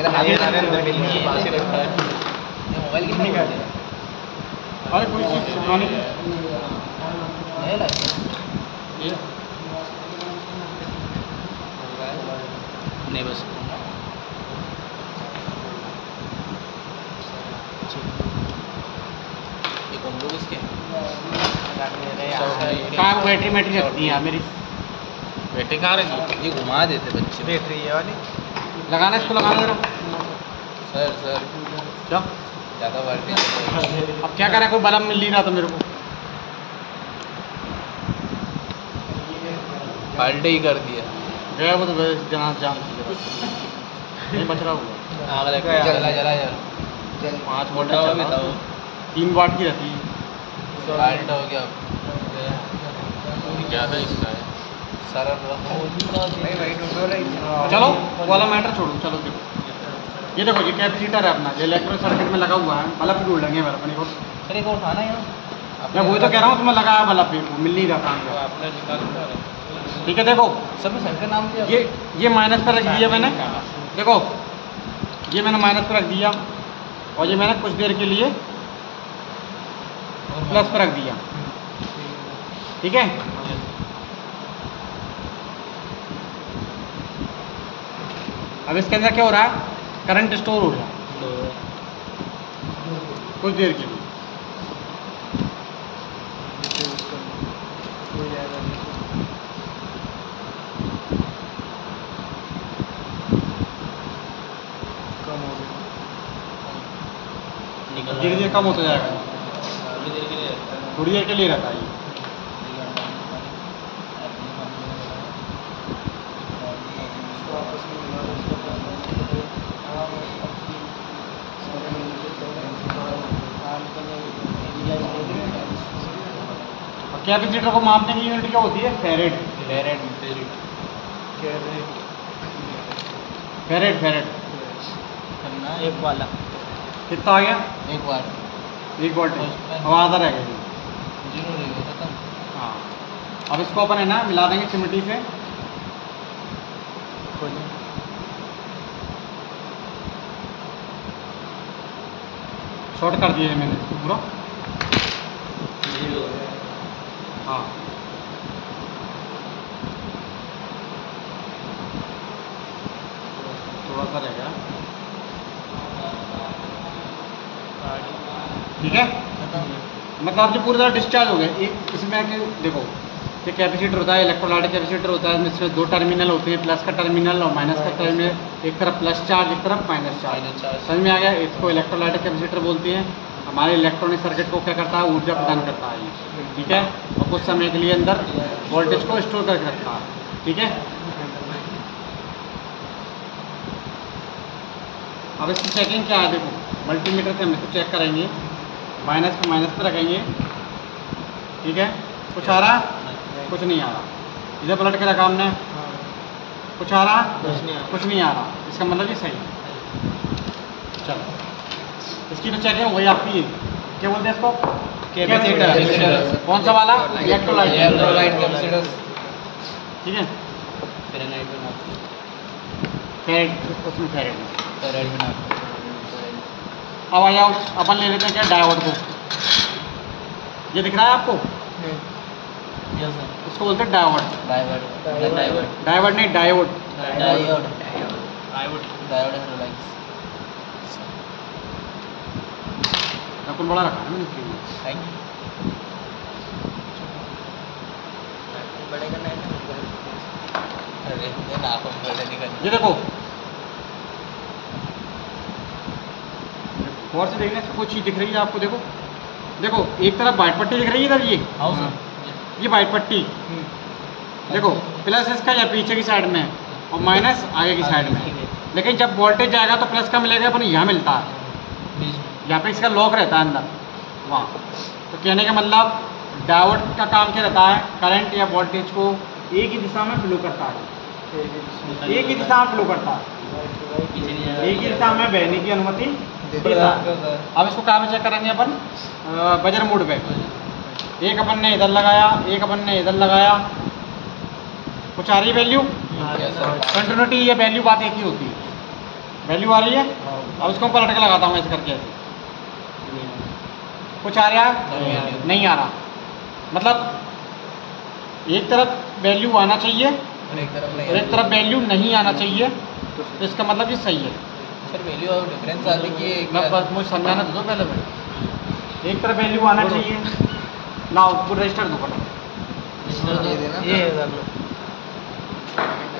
मेरा हाथ पास ही रखा है। मोबाइल कितने का है? अरे कोई चीज़ छुपाने की नहीं लगे ये नहीं बस ये कौन लोग इसके कहाँ बैटरी बैटरी रखती है मेरी बैटरी कहाँ रखी? ये घुमा देते बच्चे। बैटरी ये वाली लगाना इसको लगाना जरा सर क्या ज़्यादा वोल्टेज अब क्या करें कोई बल्ब मिल नहीं रहा था मेरे को फाल्ट ही कर दिया। गया वो तो जहाँ जान नहीं बच रहा होगा आग लग गया जला जला यार 5 वोल्ट हो गया 3 वाट की रहती है फाल्ट हो गया क्या है इसका सारा चलो वो वाला मैटर छोड़ो चलो देखो ये देखो ये कैपेसिटर है अपना जो इलेक्ट्रॉनिक सर्किट में लगा हुआ है बल्ब भी ढूंढेंगे मेरे अपने को सर एक और था ना यहाँ मैं वही तो कह रहा हूँ उसमें लगा है बल्ब भी मिल नहीं रहा काम आपने निकाल ठीक है देखो सब में सर का नाम दिया ये माइनस पर रख दिया मैंने देखो ये मैंने माइनस पर रख दिया और ये मैंने कुछ देर के लिए प्लस पर रख दिया ठीक है अब इसके अंदर क्या हो रहा है करंट स्टोर हो रहा है कुछ देर के लिए धीरे धीरे कम होता जाएगा थोड़ी देर के लिए रहता है ये कैपेसिटर को मापने की यूनिट क्या होती है फेरेड करना एक वाला कितना आ गया एक बार 1 वोल्ट अब आधा रह गया जीरो रह गया खत्म। हाँ अब इसको अपन है ना मिला देंगे चिमटी से शॉर्ट कर दिया है मैंने इसको पूरा हाँ थोड़ा सा रह गया ठीक है मतलब आप जो पूरी तरह डिस्चार्ज हो गए एक इसमें आके देखो ये कैपेसिटर होता है इलेक्ट्रोलाइटिक कैपेसिटर होता है इसमें 2 टर्मिनल होते हैं प्लस का टर्मिनल और माइनस का टर्मिनल एक तरफ प्लस चार्ज एक तरफ माइनस चार्ज समझ में आ गया इसको इलेक्ट्रोलाइटिक कैपेसिटर बोलते हैं हमारे इलेक्ट्रॉनिक सर्किट को क्या करता है ऊर्जा प्रदान करता है ये ठीक है और कुछ समय के लिए अंदर वोल्टेज को स्टोर करके रखता है ठीक है अब इसकी चेकिंग क्या है देखो मल्टीमीटर से हम इसको चेक करेंगे माइनस को माइनस पर रखेंगे ठीक है कुछ आ रहा कुछ नहीं आ रहा इधर पलट के रखा हमने कुछ आ रहा कुछ नहीं आ रहा इसका मतलब ये सही है चलो इसकी तो चेकिंग हो गई आपकी क्या बोलते हैं इसको कैपेसिटर कौन सा वाला इलेक्ट्रोलाइट कैपेसिटर ठीक है फेरेड उसमें फेरेड अब आ जाओ अपन ले लेते हैं क्या डायोड को ये दिख रहा है आपको इसको बोलते हैं डायोड डायोड नहीं डायोड अपन बड़ा रखा है मैंने इसके लिए ये देखो और से देखने से कोई चीज़ दिख रही है आपको देखो देखो एक तरफ वाइट पट्टी दिख रही है इधर ये वाइट पट्टी देखो प्लस इसका या पीछे की साइड में और माइनस आगे की साइड में लेकिन जब वोल्टेज जाएगा तो प्लस का मिलेगा अपन यहाँ मिलता है यहाँ पे इसका लॉक रहता है अंदर वहाँ तो कहने का मतलब डायोड का काम क्या रहता है करंट या वोल्टेज को एक ही दिशा में फ्लो करता है एक ही दिशा में फ्लो करता है एक ही दिशा में बहने की अनुमति देता है। अब इसको कहाँ में चेक करेंगे अपन बजर मोड पे एक अपन ने इधर लगाया एक अपन ने इधर लगाया कुछ आ रही वैल्यू कंटिन्यूटी ये वैल्यू बात एक ही होती है वैल्यू आ रही है। अब इसको पलट के लगाता हूँ ऐसे करके, ऐसे कुछ आ रहा है? नहीं आ रहा। मतलब एक तरफ वैल्यू आना चाहिए और एक तरफ वैल्यू नहीं आना चाहिए, तो इसका मतलब ये सही है। सर वैल्यू और डिफरेंस आती है कि मैं बस मुझे समझाना दो पहले मैं। एक तरफ वैल्यू आना चाहिए, लाओ पूरा रजिस्टर दो फटाफट। ये देना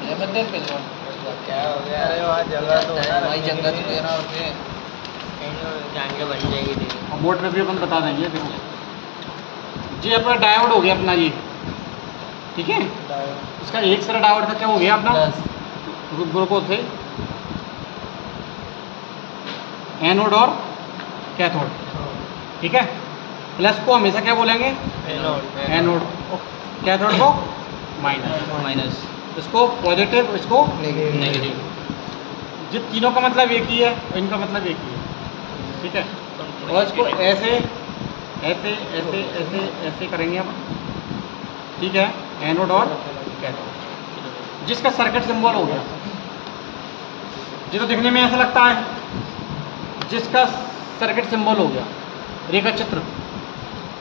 ये मत दे पे क्या हो गया? अरे वहाँ जगह तो भाई जगह तो देना और फिर जाएंगे बन जाएगी दे। और बोर्ड पे भी अपन बता देंगे। देखो जी अपना डायोड हो गया अपना ये, ठीक है। इसका एक सारा डायोड का क्या हो गया अपना ग्लूकोज से एनोड और कैथोड, ठीक है। प्लस को हमेशा क्या बोलेंगे? एनोड। कैथोड को माइनस, इसको पॉजिटिव, इसको नेगेटिव। जिन तीनों का मतलब एक ही है और इनका मतलब एक ही है, ठीक है। और इसको ऐसे ऐसे ऐसे ऐसे ऐसे करेंगे हम, ठीक है। एनोड और कैथोड, जिसका सर्किट सिंबल हो गया, ये तो दिखने में ऐसा लगता है, जिसका सर्किट सिंबल हो गया रेखा चित्र,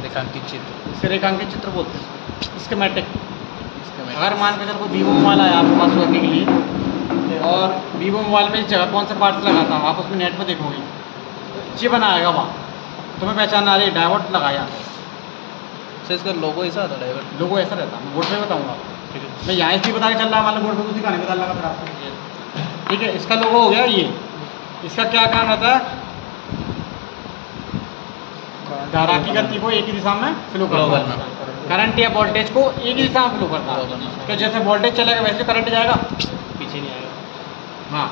रेखांकित चित्र, इसे रेखांकित चित्र बोलते हैं, स्कीमेटिक। अगर मान के चलो वीवो मोबाइल आया आपके पास रखने के लिए, और वीवो मोबाइल में इस जगह कौन सा पार्ट्स लगा था, आप उसमें नेट पर देखोगे ये बनाएगा वहाँ, तुम्हें पहचान आ रही डायोड लगाया। सर इसका लोगो ऐसा आता है? लोगो ऐसा रहता है, मैं बोर्ड पे बताऊँगा। ठीक है, मैं यहाँ इसलिए बता के चल रहा है, मान लो बोर्ड पर कुछ दिखाने बता लगा फिर आपको, ठीक है। इसका लोगो हो गया ये, इसका क्या काम रहता है? धारा की गति को एक ही दिशा में फ्लो करना, करंट या वोल्टेज को एक ही दिशा में फ्लो करना। तो जैसे वोल्टेज चलेगा वैसे करंट जाएगा, पीछे नहीं आएगा। हाँ,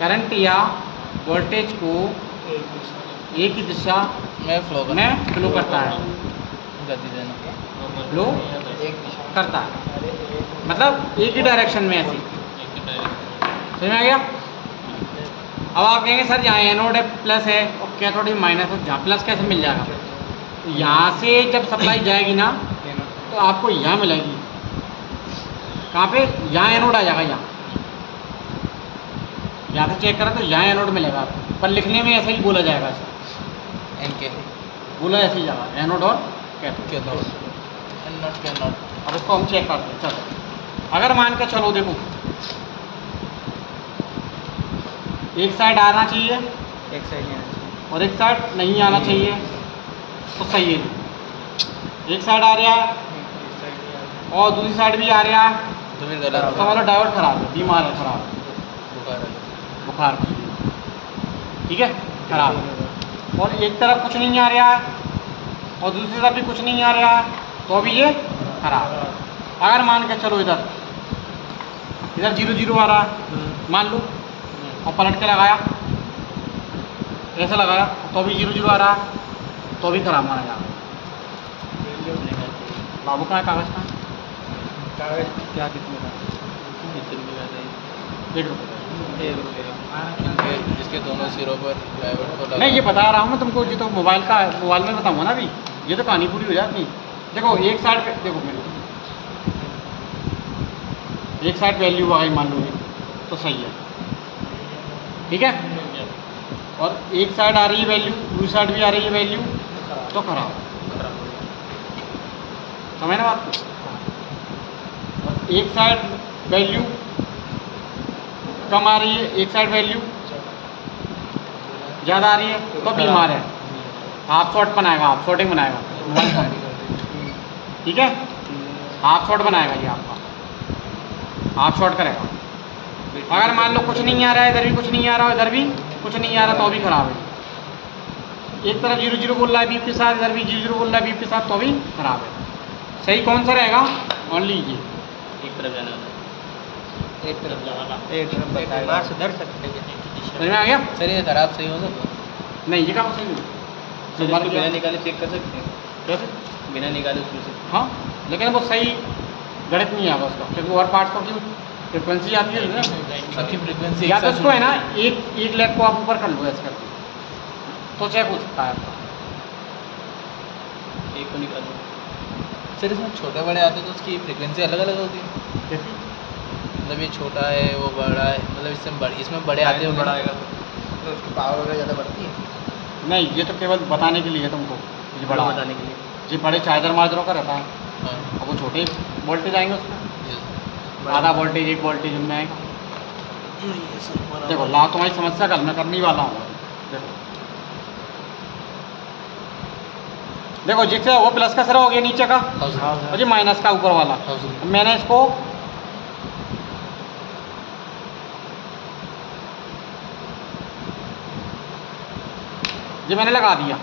करंट या वोल्टेज को एक ही दिशा मैं फ्लो करता है, गति देना फ्लो करता है, मतलब एक ही डायरेक्शन में ऐसी। समझ में आ गया? अब आप कहेंगे सर यहाँ एनोड है प्लस है और कैथोड माइनस है, जहाँ प्लस कैसे मिल जाएगा? यहाँ से जब सप्लाई जाएगी ना तो आपको यहाँ मिलेगी, कहाँ पे? यहाँ एनोड आ जाएगा, यहाँ से चेक करें तो यहाँ एनोड मिलेगा आपको, पर लिखने में ऐसा ही बोला जाएगा, इसका एनके बोला ऐसे ही जाएगा, एनोड और कैथोड। अब इसको हम चेक करते हैं। चलो अगर मान के चलो, देखो एक साइड आना चाहिए, एक साइड और एक साइड नहीं आना चाहिए, तो सही है। एक साइड आ रहा है और दूसरी साइड भी आ रहा है, तो फिर गलत तो वाला डायोड खराब है, बीमार है, खराब बुखार है। बुखार, ठीक है, खराब है। और एक तरफ कुछ नहीं आ रहा है और दूसरी तरफ भी कुछ नहीं आ रहा है, तो भी ये खराब है। अगर मान के चलो इधर 0 0 आ रहा है, मान लो, और पलट के लगाया, ऐसा लगाया, तो भी 0 0 आ रहा है, तो भी खराब माना जाएगा। बाबू कहाँ है कागज़ का? क्या कितने का? 1 रुपये। जिसके दोनों सिरों पर डायोड को लगा। नहीं, ये बता रहा हूँ मैं तुमको, ये तो मोबाइल में बताऊँगा ना अभी, ये तो कहानी पूरी हो जाती। देखो एक साइड पे देखो, मेरे एक साइड वैल्यू आ गई मान लो, तो सही है, ठीक है। और एक साइड आ रही है वैल्यू, दूसरी साइड भी आ रही है वैल्यू, तो खराब। समझ ना बात? और एक साइड वैल्यू कम आ रही है, एक साइड वैल्यू ज़्यादा आ रही है, तो बीमार है, हाफ शॉट बनाएगा, हाफ शॉटिंग बनाएगा, ठीक है। हाफ शॉट बनाएगा ये आपका, हाफ शॉट करेगा। अगर मान लो कुछ नहीं आ रहा है, इधर भी कुछ नहीं आ रहा है, इधर भी कुछ नहीं आ रहा, तो भी खराब है। एक तरफ 0 0 बोल रहा है बीप के साथ, इधर भी 0 0 बोल रहा है बीप के साथ, तो भी खराब है। सही कौन सा रहेगा? ओनली ये एक तरफ जाने वाला, एक तरफ बताएगा। समझ में आ गया? सर ये खराब सही हो सकता? नहीं, ये कहाँ सही नहीं, इसको बिना निकाले चेक कर सकते हैं? कैसे? बिना निकाले उसमें से? हाँ, लेकिन वो सही गणित नहीं आएगा उसका, क्योंकि और पार्ट्स की फ्रिक्वेंसी आती है ना, सबकी फ्रिक्वेंसी या तो उसको है ना एक लेग को आप ऊपर कर लो ऐसे करके, तो चेक हो सकता है आपका। एक को निकालो। सर इसमें छोटे बड़े आते तो उसकी फ्रिक्वेंसी अलग अलग होती है? कैसी? मतलब ये छोटा है वो बड़ा है, मतलब इसमें बड़े आते हैं, बड़ा आएगा तो उसकी पावर वगैरह ज़्यादा बढ़ती है? नहीं, ये तो केवल बताने के लिए है तुमको, ये बड़ा बताने के लिए। जी बड़े चार्जर मार्जरों का रहता है, हाँ अब वो छोटे वोल्टेज आएंगे उसमें, आधा वोल्टेज 1 वोल्टेज उनमें आएगा। देखो ला तुम्हारी समस्या कल मैं करने वाला हूँ। देखो जिससे वो प्लस का सिरा हो गया नीचे का और जी माइनस का ऊपर वाला। मैंने इसको ये मैंने लगा दिया,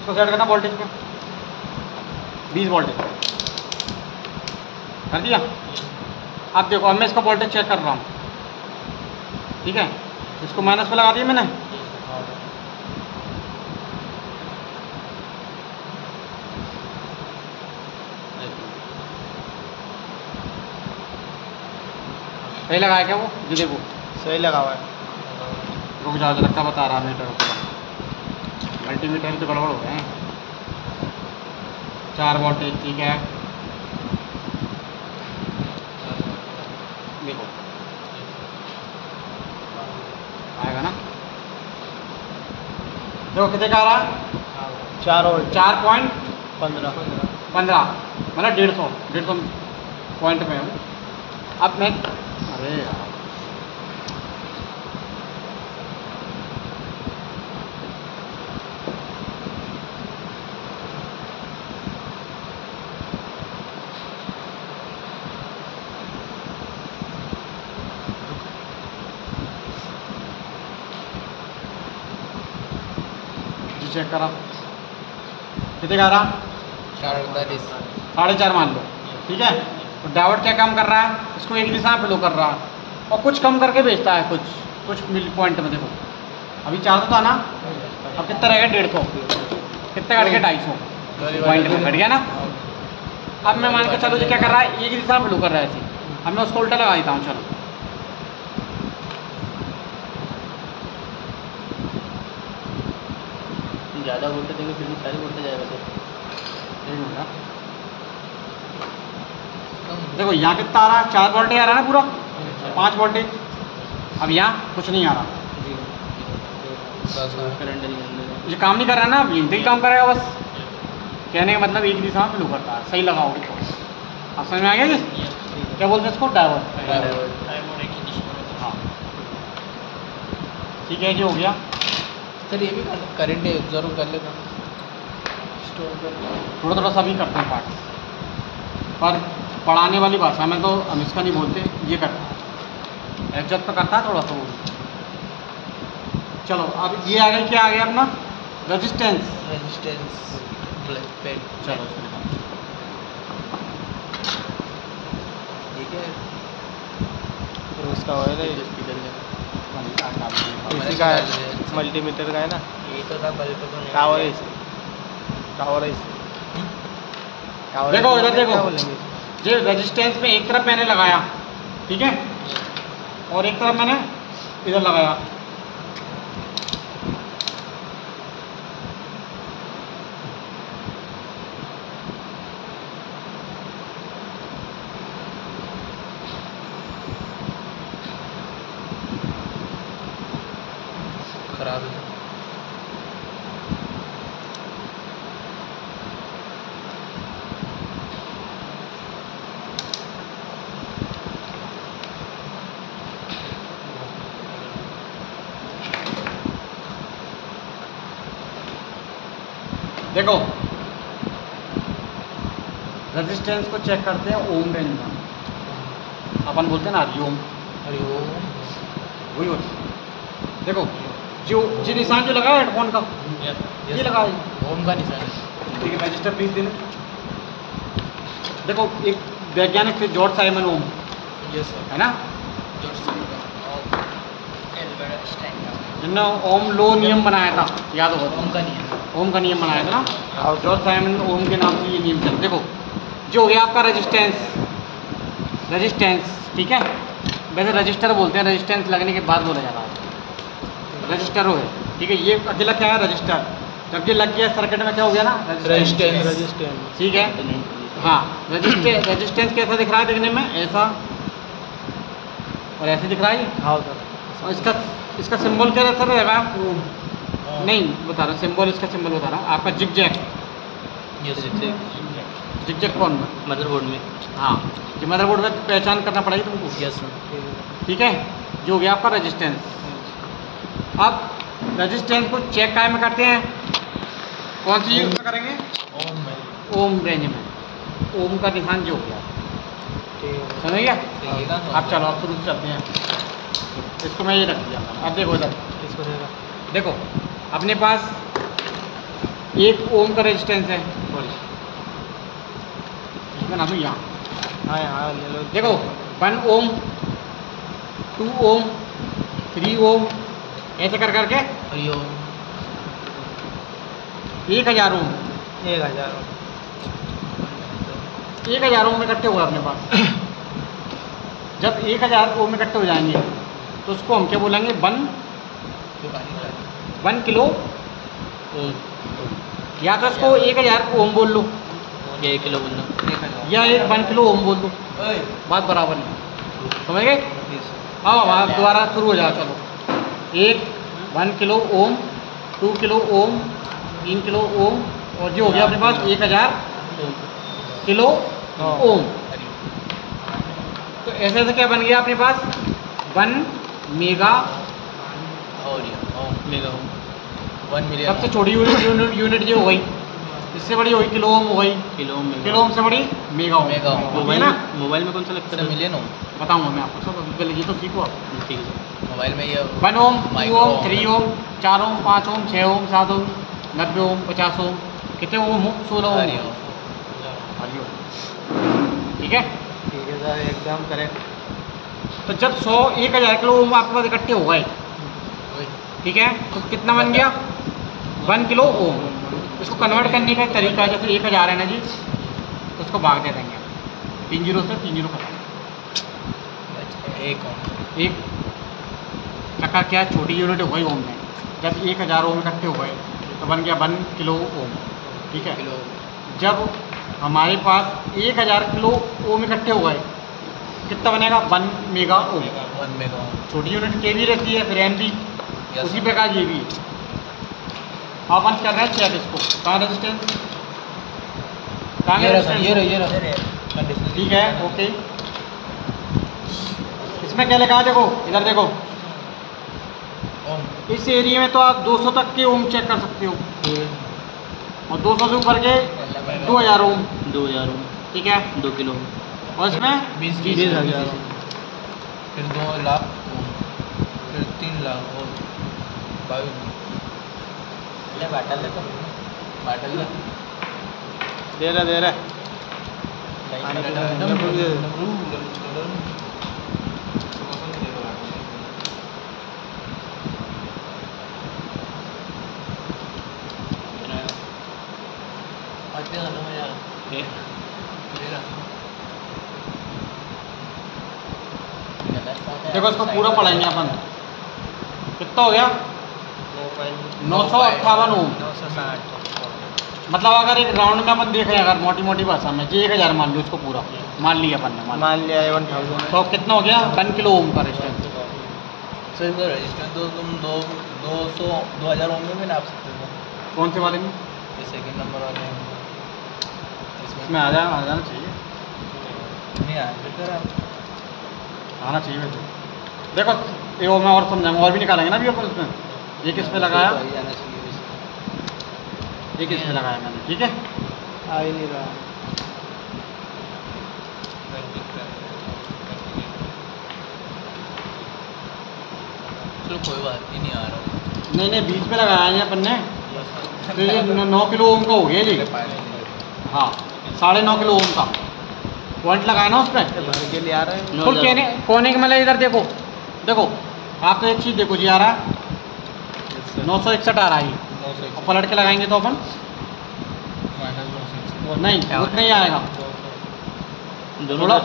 इसको सेट करना वोल्टेज पे 20 वोल्टेज कर दिया। अब देखो अब मैं इसका वोल्टेज चेक कर रहा हूँ, ठीक है, इसको माइनस पे लगा दिया मैंने। सही लगाया क्या वो? जी देखो सही लगा हुआ है। रुक जाओ रखा बता रहा मीटर, मल्टीमीटर तो गड़बड़ हो गए हैं। 4 वोल्टेज ठीक है, देखो आएगा ना, देखो कितने का आ रहा है? 4.15 मतलब 150 पॉइंट में हूँ। अब मैं अरे यार चेक करा कितने का आ रहा? 4.5 मान लो, ठीक है। तो डायोड क्या काम कर रहा है? इसको एक दिशा में फ्लो कर रहा है और कुछ कम करके बेचता है, कुछ मिली पॉइंट में। देखो अभी 400 था ना, अब कितना रहेगा? 150, कितना घट गया? 250 पॉइंट में घट गया ना। अब मैं मान के चलो जी क्या कर रहा है, एक दिशा में फ्लो कर रहा है ऐसे, अब मैं उसको उल्टा लगा देता हूँ। चलो ज़्यादा वोल्टेज देंगे फिर भी सारी वोल्टेज जाएगा सर। देखो यहाँ कितना आ रहा है? 4 वोल्टेज आ रहा है ना पूरा, 5 वोल्टेज। अब यहाँ कुछ नहीं आ रहा, ये काम नहीं कर रहा है ना, अब यही काम करेगा बस। कहने का मतलब एक दिशा में फ्लो करता है। सही लगाओगे तो आप समझ में आ गया जी? क्या बोलते हैं इसको? डायोड। हाँ ठीक है जी, हो गया सर। ये भी करंट ऑब्जर्व कर लेता, थोड़ा थोड़ा सा भी करते हैं पार्ट, पर पढ़ाने वाली भाषा में तो हम इसका नहीं बोलते, ये करता है एग्जॉब तो करता है थोड़ा सा वो। चलो अब ये आ गया, क्या आ गया अपना? रेजिस्टेंस। चलो ठीक है, फिर उसका ऑयल है इसी का है, मल्टीमीटर का है ना। ये तो था बल्ब तो नहीं, टावर है इसे, टावर है इसे। देखो इधर देखो, ये रेजिस्टेंस में एक तरफ मैंने लगाया, ठीक है, और एक तरफ मैंने इधर लगाया। खराब है। देखो रेजिस्टेंस को चेक करते हैं ओम रेंज में, अपन बोलते हैं ना हरिओम, वही होता है। देखो जो निशान जो लगा है हेडफोन का, ये लगा है ओम का निशान है। ठीक है, रजिस्टर प्लीज देना। देखो एक वैज्ञानिक थे जॉर्ज साइमन ओम, है ना, जिन्होंने ओम लो नियम बनाया था, याद होगा? ओम का नियम बनाया था ना, और जॉर्ज साइमन ओम के नाम से ये नियम चला। देखो जो हो गया आपका रेजिस्टेंस, ठीक है, वैसे रजिस्टर बोलते हैं, रेजिस्टेंस लगने के बाद बोला जाता है रजिस्टर हो गया, ठीक है। ये अकेला क्या है? रजिस्टर। जब ये लग गया सर्किट में क्या हो गया ना? रेजिस्टेंस, ठीक है। हाँ रेजिस्टेंस कैसा दिख रहा है देखने में? ऐसा और ऐसे दिख रहा है ये। हाँ सर। और इसका सिंबल क्या रहता रहेगा? नहीं बता रहा, सिंबल इसका सिंबल बता रहा हूँ आपका जिगजैग। जिगजैग कौन में? मदरबोर्ड में। हाँ, ये मदरबोर्ड में पहचान करना पड़ेगी तुमको। Yes sir. ठीक है, जो हो गया आपका रेजिस्टेंस। अब रेजिस्टेंस को चेक काय में करते हैं? कौन सी यूज में करेंगे? ओम में। ओम रेंज में। ओम का निशान जो हो गया, समझ गया? अब चलो आप शुरू से चलते हैं। इसको मैं ये रख दिया। अब देखो इधर, इसको देगा। देखो अपने पास 1 ओम का रेजिस्टेंस है। सॉरी, इसमें ना तो यहाँ। हाँ हाँ ले लो। देखो 1 ओम, 2 ओम, 3 ओम, ऐसे कर करके 1000 ओम। 1000। 1000 ओम इकट्ठे हुए अपने पास। जब 1000 ओम इकट्ठे हो जाएंगे तो उसको हम क्या बोलेंगे? 1 किलो ओम। या तो इसको 1000 ओम बोल लो, ये 1 किलो बोल लो, या 1 किलो ओम बोल लो, बात बराबर नहीं। समझ गए? हाँ, दोबारा शुरू हो जाओ। चलो 1 kilo ohm, 2 kilo ohm, 3 kilo ohm, और जो हो गया अपने पास 1000 किलो ओम। तो ऐसे ऐसे क्या बन गया अपने पास? 1 मेगा मेगा ओम। 1 मिलियन। सबसे छोटी यूनिट ये हो गई, इससे बड़ी होगी किलो ओम हो गई, किलो ओम। किलो ओम से बड़ी मेगा ओम। मोबाइल ना मोबाइल में कौन सा लगता है? मिलियन ओम। बताऊंगा मैं आपको सब, पहले ये तो सीखो आप। ठीक है सर। मोबाइल में ये 1 ओम, 2 माइक्रो ओम, ओम 3 ओम, 4 ओम, 5 ओम, 6 ओम, 7 ओम, 90 ओम, 50 ओम, कितने ओम? 16 ओम। हरिओम। ठीक है। ठीक है सर, एकदम करेक्ट। तो जब 1000 किलो ओम आपके पास इकट्ठे हो गए, ठीक है, तो कितना बन गया? 1 किलो ओम। इसको कन्वर्ट करने का एक तरीका है, जैसे 1000 है ना जी, तो उसको भाग दे देंगे 3 जीरो से, 3 जीरो खत्म। एक चक्कर क्या छोटी यूनिट हो गई ओम में। जब 1000 ओम इकट्ठे हो गए तो बन गया 1 किलो ओम। ठीक है। किलो। जब हमारे पास 1000 किलो ओम इकट्ठे हो गए, कितना बनेगा? 1 मेगा ओम। 1 mega ohm. छोटी यूनिट के भी रहती है, फिर एम भी, Yes. उसी प्रकार ये भी है। अपन कर रहे हैं चेक इसको, कहाँ रेजिस्टेंस, कहाँ ये रेजिस्टेंस? रहा कंडीशनल। ठीक है, ओके। इसमें क्या लिखा है? देखो इधर देखो, ओम। इस एरिया में तो आप 200 तक के ओम चेक कर सकते हो, और 200 से ऊपर के 2000 ओम। 2000 ओम। ठीक है। 2 किलो। और इसमें 20,000। फिर 2 लाख ओम। फिर 3 लाख और 22। बाटल बाटल का दे रहा देखो इसको पूरा पढ़ाएंगे अपन। कितना हो गया? 958 ओम। 960। मतलब अगर एक राउंड में अपन देख रहे हैं, अगर मोटी मोटी भाषा में, जी 1000 मान लो इसको पूरा, मान लिया अपन ने, मान लिया 1000। तो कितना हो गया? 1 किलो ओम का रेजिस्टेंस। सर इसका रजिस्टेंस तो तुम 2000 ओम में भी नाप सकते हो। कौन से वाले में? ये सेकंड नंबर वाले हैं। इसमें आ जाना चाहिए, नहीं आया सर आप। आना चाहिए वैसे। देखो ये वो मैं और समझाऊंगा, और भी निकालेंगे ना अभी अपन इसमें। ये किस पे लगाया? जाना चाहिए। ये किस पे लगाया मैंने? ठीक है। आ ही नहीं रहा। चलो कोई बात नहीं आ रहा। नहीं बीच में लगाया है अपन ने, तो ये 9 किलो ओम का हो गया जी। हाँ 9.5 किलो ओम का पॉइंट लगाया ना उस पर। भर के लिए आ रहा है। फुल कोने के मतलब इधर देखो, देखो आप तो एक चीज़ देखो जी, आ रहा है 961 आ रहा है, और पलट के लगाएंगे तो अपन नहीं उतना ही आएगा। थोड़ा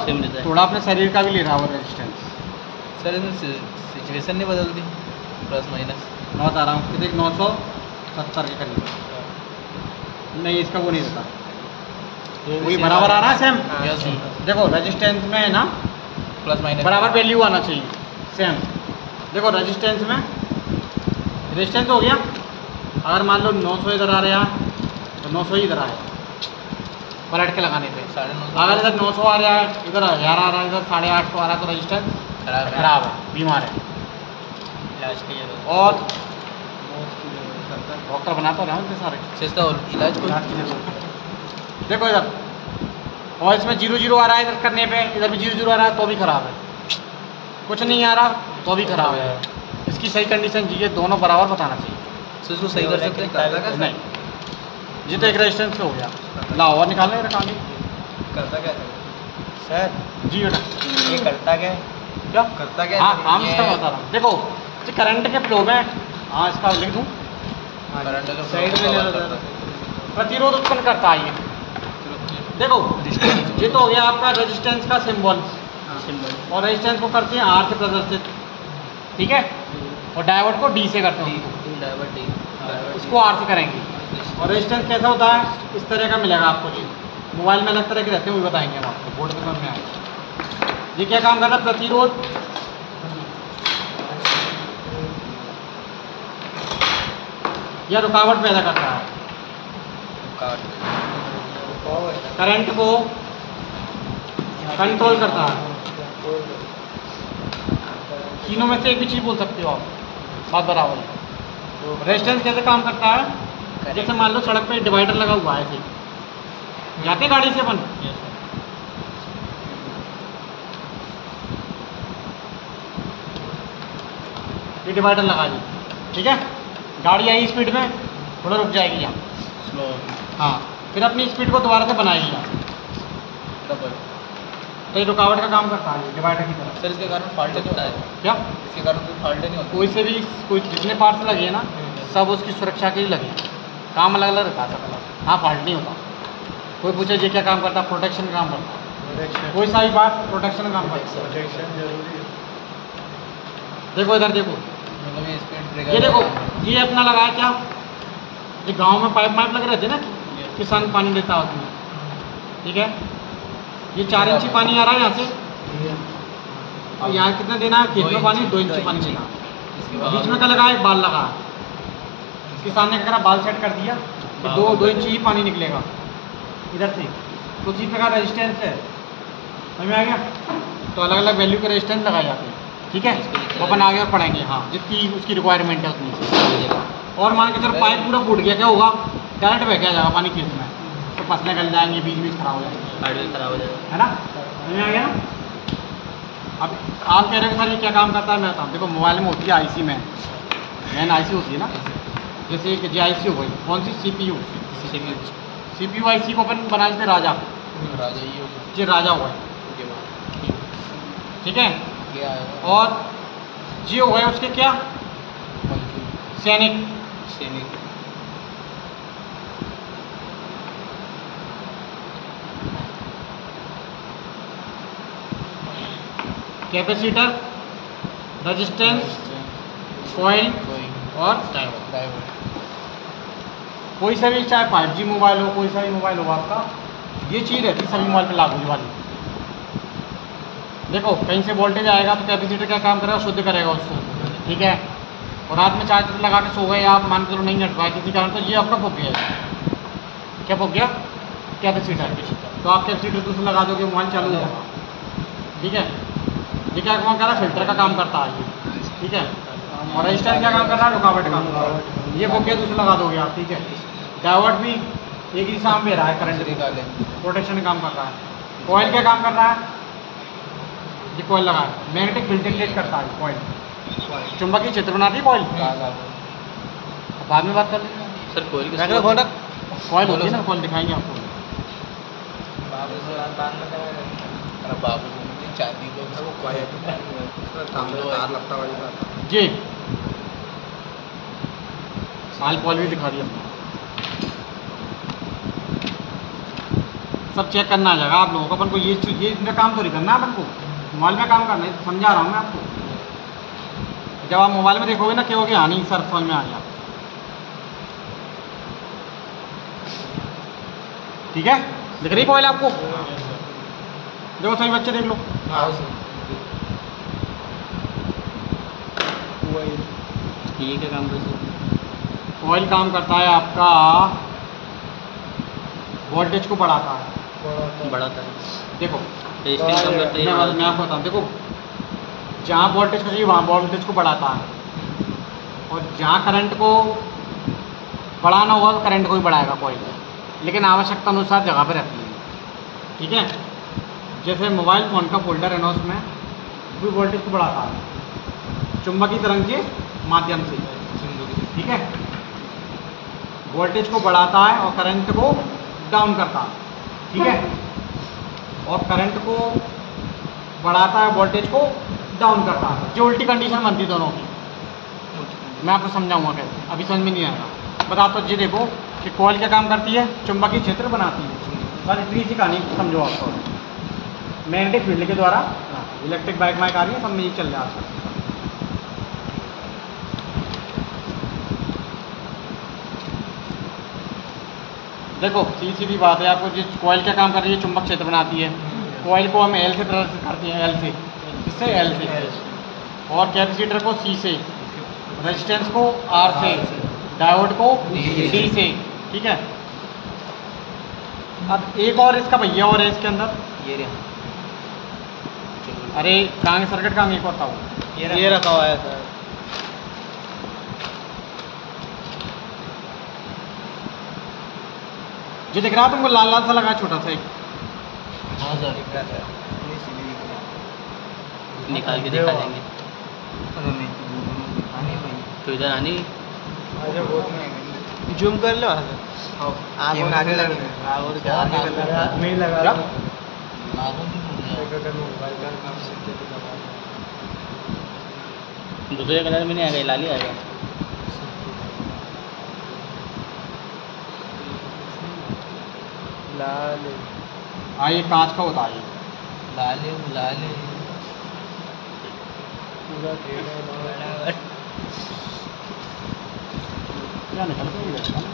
थोड़ा अपने शरीर का भी ले रहा है रेजिस्टेंस। सर इसमें सिचुएशन नहीं बदलती, प्लस माइनस 9 आ रहा हूँ, कितने 970 के करीब। नहीं इसका वो नहीं रहता, वही बराबर आ रहा है सेम। यस देखो रेजिस्टेंस में है ना, प्लस माइनस बराबर वैल्यू आना चाहिए। सेम। देखो रेजिस्टेंस में रेजिस्टेंस हो गया, अगर मान लो 900 इधर आ रहा है तो 900 ही इधर आएगा पलट के लगाने पे। 950 अगर इधर 900 आ रहा है, इधर 1000 आ रहा है, इधर 850 आ रहा है तो रेजिस्टेंस खराब है, बीमार है। इलाज की जरूरत। और डॉक्टर बनाता रहा हूँ सारे से इसका इलाज कोई इलाज की जरूरत। देखो इधर, और इसमें 0-0 आ रहा है इधर करने पे, इधर भी 0-0 आ रहा है तो भी खराब है, कुछ नहीं आ रहा तो भी खराब है। इसकी सही कंडीशन चाहिए, दोनों बराबर बताना चाहिए। से इसको सही कर सकते हैं? नहीं, ये तो एक रेजिस्टेंस हो गया। लाओ और निकालने रखाने करता क्या सर? जी बेटा। ये करता क्या है? क्या करता क्या है? हाँ हाँ, मैं ये- इसका बता रहा हूँ। देखो ये करंट के फ्लो में, हाँ इसका लिख दूँ, करंट का साइड में ले लो करता जरा। है। प्रतिरोध उत्पन्न करता है ये। देखो ये तो हो गया आपका रेजिस्टेंस का सिंबल, सिंबल। और रेजिस्टेंस को करते हैं आर से प्रदर्शित, ठीक है, और डायोड को डी से करते हैं उसको। Divert D. उसको आर से करेंगे। और रेजिस्टेंस कैसा होता है, इस तरह का मिलेगा आपको जी। मोबाइल में अलग तरह के रहते हैं, वो भी बताएंगे हम आपको, बोर्ड में समझ में आएगा। ये क्या काम करता है, प्रतिरोध या रुकावट पैदा करता है, करंट को कंट्रोल करता है। तीनों में से एक भी चीज़ बोल सकते हो आप, बात बराबर है। रेजिस्टेंस कैसे काम करता है, जैसे मान लो सड़क पे डिवाइडर लगा हुआ है, ऐसे जाते गाड़ी से अपन, ये डिवाइडर लगा दी, ठीक है, गाड़ी आई स्पीड में, थोड़ा रुक जाएगी यहाँ, स्लो हाँ, फिर अपनी स्पीड को दोबारा से बनाएगी यहाँ, डबल। तो ये रुकावट का काम करता है डिवाइडर की तरह। सर इसके कारण फॉल्ट नहीं होता है? क्या इसके कारण कोई फॉल्ट नहीं होता? कोई से भी, कोई जितने पार्ट्स लगे हैं ना, सब उसकी सुरक्षा के लिए लगे हैं, काम अलग अलग रहता है सबका। हाँ, फॉल्ट नहीं होता। कोई पूछे ये क्या काम करता है, प्रोटेक्शन का काम करता है, कोई सा भी बात प्रोटेक्शन का काम करता है। देखो इधर देखो, मतलब ये स्पीड ब्रेकर ये देखो, ये अपना लगा है क्या, ये गांव में पाइप लगे रहते हैं ना, किसान पानी देता है उसमें, ठीक है, ये 4 इंची पानी आ रहा है यहाँ से, और यहाँ कितना देना है खेत में पानी, 2 इंची पानी देना है। इसके बीच बाद में क्या लगा है, एक बाल लगा है, किसान ने क्या करा, बाल सेट कर दिया, तो 2 इंची ही पानी निकलेगा इधर से, तो उसी प्रकार रेजिस्टेंस है, समझ में आ गया। तो अलग अलग वैल्यू के रेजिस्टेंस लगाए जाते हैं, ठीक है, तो अपन आगे और पढ़ेंगे, हाँ, जितनी उसकी रिक्वायरमेंट है उतनी। और मान के चलो पाइप पूरा फूट गया, क्या होगा, डायरेक्ट बह के आ जाएगा पानी खेत में, तो फसलें गल जाएंगी, बीज खराब हो जाएंगे, हार्डवेयर खराब हो जाएगा, है ना, समझ में आ गया। अब आप कह रहे हो सर ये क्या काम करता है, मैं बताऊँ। देखो मोबाइल में होती है आईसी, मेन आईसी होती है ना, जैसे एक जी आईसी हो गई, कौन सी, सीपीयू आईसी को अपन बना लेते राजा, राजा ही हो गया। ये राजा हुआ है, ठीक है, क्या है? और जी हो गए उसके क्या, मजदूर, सैनिक, सैनिक, कैपेसिटर, रेजिस्टेंस, कॉइल कोई और डायोड। ड्राइवर। कोई सा भी, चाहे 5G मोबाइल हो, कोई सा भी मोबाइल हो आपका, ये चीज़ रहती है सभी मोबाइल पे लागू वाली। देखो कहीं से वोल्टेज आएगा तो कैपेसिटर क्या काम करेगा, शुद्ध करेगा उसको, ठीक है, और रात में चार्जर लगा के सो गए आप, मान के चलो नहीं हट पाए किसी कारण, तो ये आपका फूक गया, क्या फूक गया, कैपेसिटर, तो आप कैपेसिटर दूसरा लगा दोगे, मोबाइल चालू हो जाएगा, ठीक है। ये क्या काम कर रहा है, फिल्टर का काम करता है ये, ठीक है, और रजिस्टर क्या काम कर रहा है, रुकावट का, ये फूक गया दूसरा लगा दोगे आप, ठीक है। डायोड भी एक ही साम दे रहा है, करंट निकाले। प्रोटेक्शन काम कर रहा है। कॉइल क्या काम कर रहा है, ये कॉइल लगा है, मैग्नेटिक फील्ड जनरेट करता है कॉइल, चुंबकीय क्षेत्र बनाती है कॉइल। बाद में बात कर लेंगे, सर कोई कॉइल होती है ना, कॉइल दिखाएंगे आपको। अरे बाबू चांदी को तार लगता है जी साल कॉइल भी दिखा दिया, सब चेक करना आ जाएगा आप लोगों को। अपन को ये चीज़, ये इनका काम तो नहीं करना अपन को, मोबाइल में काम करना है, समझा रहा हूँ मैं आपको। जब आप मोबाइल में देखोगे ना क्या हो गया, हाँ नहीं सर समझ में आ गया, ठीक है, दिख रही कॉइल आपको, देखो सभी बच्चे देख लो, ये क्या काम करता है? कॉइल काम करता है आपका वोल्टेज को बढ़ाता है। बढ़ाता है। देखो रेजिस्टेंस कम करता है। मैं आपको बताऊँ, देखो जहाँ वोल्टेज को चाहिए वहाँ वोल्टेज को बढ़ाता है, और जहाँ करंट को बढ़ाना होगा तो करंट को भी बढ़ाएगा कॉइल, लेकिन आवश्यकता अनुसार जगह पर रहती है। ठीक है, जैसे मोबाइल फ़ोन का फोल्डर है ना, उसमें भी वोल्टेज को बढ़ाता है चुंबकीय तरंग के माध्यम से। ठीक है, वोल्टेज को बढ़ाता है और करंट को डाउन करता है। ठीक है, और करंट को बढ़ाता है, वोल्टेज को डाउन करता है। जो उल्टी कंडीशन बनती है दोनों की, मैं आपको समझाऊंगा कैसे, अभी समझ में नहीं आएगा। बता तो जी, देखो कि कॉइल क्या काम करती है, चुंबकीय क्षेत्र बनाती है। बस इतनी सी कहानी समझो आपको। मैग्नेटिक फील्ड के द्वारा इलेक्ट्रिक बाइक माइक आ रही है, सब में ये चल रहा है आजकल। देखो सीधी बात है, आपको जिस कॉइल क्या काम कर रही है, चुंबक क्षेत्र बनाती है। कॉइल को हम एल से प्रदर्शित करते हैं, एल से, किससे, एल से, और कैपेसिटर को सी से, रेजिस्टेंस को आर से, डायोड को डी से। ठीक है, अब एक और इसका भैया और है इसके अंदर, ये रहा। अरे कहाँ सर्किट का एक और था वो, ये रखा हुआ है सर। जो दिख रहा है तुमको लाल लाल सा लगा छोटा सा एक, हाँ सर। निकाल के दिखा देंगे। तो इधर आनी जूम कर लो। आगे लग और क्या नहीं लगा क्या? दूसरे कलर में नहीं आएगा, लाल ही आएगा। लाल हाँ ये कांच का होता है ये। लाल पूरा क्या निकल के ही रहता है।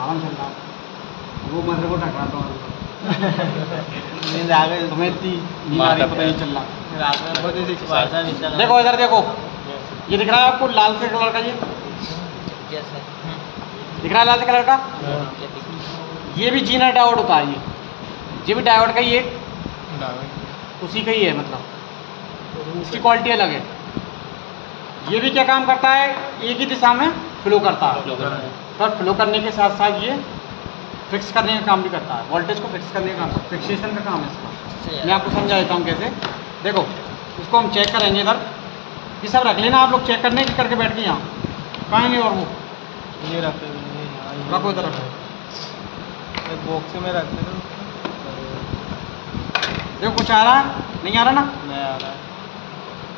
आराम चल रहा है। वो मदर को ढक रहा था नींद आ गई तुम्हें इतनी नींद आ रही, पता नहीं चल रहा। रात में बहुत ही देखो इधर देखो, ये दिख रहा है आपको लाल से कलर का, ये दिख रहा है लाल से कलर का, ये भी जीना डायोड होता है। ये भी डायोड का ही एक उसी का ही है, मतलब इसकी क्वालिटी अलग है। ये भी क्या काम करता है, एक ही दिशा में फ्लो करता है, पर फ्लो करने के साथ साथ ये फिक्स करने का काम भी करता है, वोल्टेज को फिक्स करने का काम, फिक्सेशन का काम है इसका। मैं आपको समझा देता हूँ कैसे। देखो इसको हम चेक करेंगे इधर, ये सब रख लेना आप लोग, चेक करने की करके बैठ गए यहाँ, कहाँ नहीं, और वो ये रखो इधर, रखो बॉक्स में रख दे। देखो कुछ आ रहा है, नहीं आ रहा ना, नहीं आ रहा है।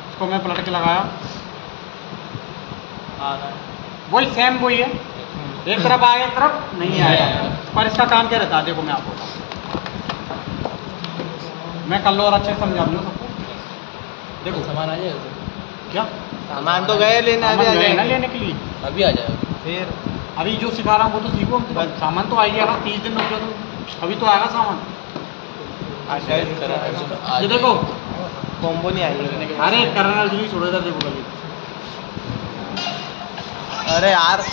इसको मैं पलट के लगाया, आ रहा है। वही सेम वही है, एक तरफ आया एक तरफ नहीं आया, पर इसका काम क्या रहता है देखो मैं आपको बताऊं। मैं कर लो और अच्छे से समझा दूँ सबको। देखो सामान आ जाएगा क्या सामान तो गए लेने, अभी आ सामान गए ना जाएगा। लेने के लिए, अभी आ जाएगा। फिर अभी जो सिखा रहा हूँ वो तो सीखो, सामान तो आएगा ना, 30 दिन रुक जाओ तो अभी तो आएगा सामान। ये देखो कॉम्बो नहीं आएगी। अरे करना जरूरी छोड़ो, इधर देखो कभी, अरे यार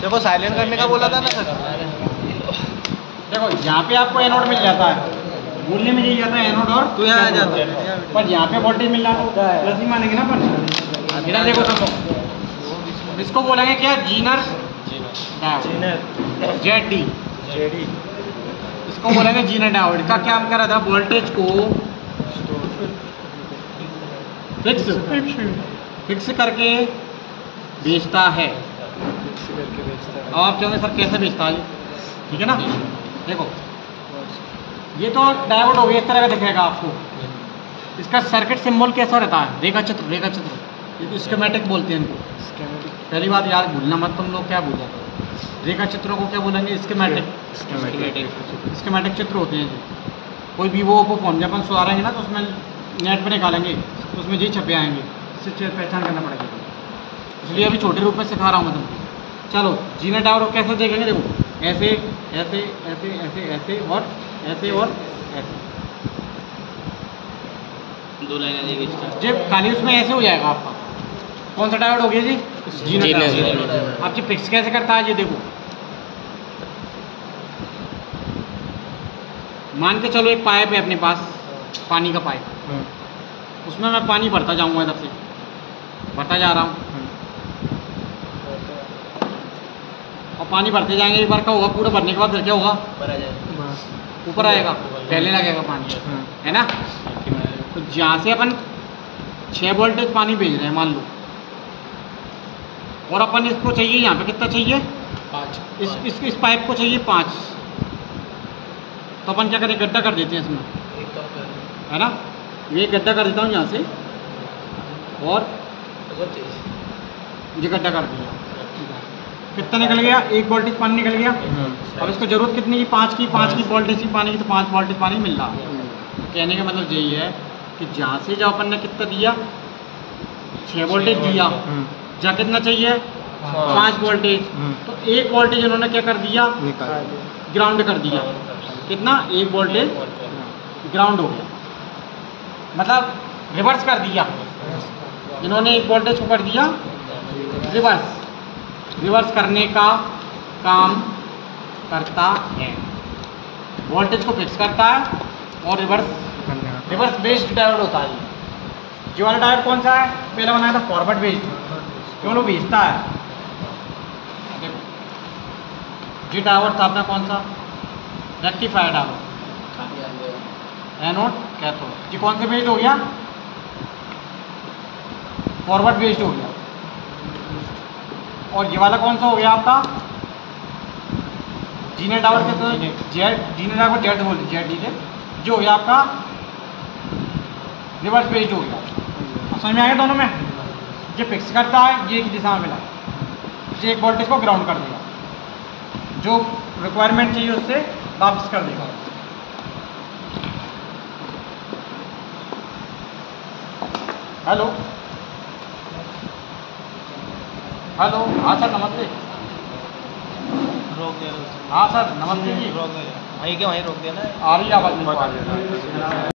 देखो साइलेंट करने का बोला था ना सर। देखो यहाँ पे आपको एनोड मिल जाता है, मूल्य में यही जाता है एनोड, और तू यहाँ आ कैथोड। जाता है। पर यहाँ पे वोल्टेज मिल रहा है प्लस ही मानेंगे ना अपन। इधर देखो सब, इसको बोलेंगे क्या, जीनर डायोड, जेड डी, इसको बोलेंगे जीनर डायोड। इसका क्या हम कर रहा था, वोल्टेज को फिक्स फिक्स करके बेचता है। अब आप कहोगे सर कैसे बेचता है? ठीक है ना, देखो ये तो डायोड हो गया, इस तरह का दिखेगा आपको। इसका सर्किट सिंबल कैसा रहता है? रेखा चित्र, रेखा चित्र, ये स्कीमेटिक बोलते हैं इनको। पहली बात याद भूलना मत तुम लोग, क्या भूल जाते हो? रेखा चित्रों को क्या बोलेंगे? स्कीमेटिक। स्कीमेटिक चित्र होते हैं जी। कोई वीवो ओप्पो फ़ोन जब अपन सुधारेंगे ना तो उसमें नेट पे निकालेंगे तो उसमें जी छपे आएंगे, इससे पहचान करना पड़ेगा। इसलिए अभी छोटे रूप में सिखा रहा हूँ मैं तुमको। चलो जीना टावर कैसे देखेंगे? देखो ऐसे ऐसे ऐसे ऐसे ऐसे और ऐसे और ऐसे, दो लाइनें देगी जब खाली उसमें ऐसे हो जाएगा आपका। कौन सा डायोड हो गया जी? Zener diode. अब जी फिक्स कैसे करता है? ये देखो, मान के चलो एक पाइप है अपने पास, पानी का पाइप, उसमें मैं पानी भरता जाऊंगा, इधर से भरता जा रहा हूँ और पानी भरते जाएंगे। एक बार का होगा, पूरा भरने के बाद फिर क्या होगा? ऊपर आएगा, फैलने लगेगा पानी, है ना। तो जहाँ से अपन 6 वोल्टेज पानी भेज रहे हैं मान लो, और अपन इसको चाहिए यहाँ पे कितना चाहिए? 5। इस पाइप को चाहिए 5, तो अपन क्या करें? गड्ढा कर देते हैं इसमें, है ना। ये गड्ढा कर देता हूँ यहाँ से, और ये गड्ढा कर दिया। कितना निकल गया? 1 वोल्टेज पानी निकल गया। अब इसको जरूरत कितनी की? 5 की। 5 की वोल्टेज की पानी की, तो 5 वोल्टेज पानी मिल रहा। कहने का मतलब यही है कि जहाँ से जब अपन ने कितना दिया? 6 वोल्टेज दिया, जहाँ कितना चाहिए? 5 वोल्टेज। तो 1 वोल्टेज इन्होंने क्या कर दिया? ग्राउंड कर दिया। कितना? 1 वोल्टेज ग्राउंड हो गया, मतलब रिवर्स कर दिया इन्होंने। 1 वोल्टेज को कर दिया रिवर्स। रिवर्स करने का काम करता है, वोल्टेज को फिक्स करता है और रिवर्स बेस्ड डायोड होता है। ये वाला डायोड कौन सा है? पहला बनाया था फॉरवर्ड बेस्ड, क्यों? वो भेजता है। देखो ये डायोड था अपना कौन सा? Rectifier diode, anode cathode. ये कौन से बेस्ड हो गया? फॉरवर्ड बेस्ड हो गया। और ये वाला कौन सा हो गया आपका? जीना टावर के तो जेड, जीना टावर जेड बोल, जेड डीजे जो हो गया आपका रिवर्स बेस्ड हो गया। समझ में आ गया दोनों में? ये फिक्स करता है, ये की दिशा में मिला, ये 1 वोल्टेज को ग्राउंड कर देगा, जो रिक्वायरमेंट चाहिए उससे वापस कर देगा। हेलो हेलो, हाँ सर नमस्ते। रोक दे। हाँ सर नमस्ते जी। रोक दे, वहीं के वहीं रोक देना। आ रही है आवाज़?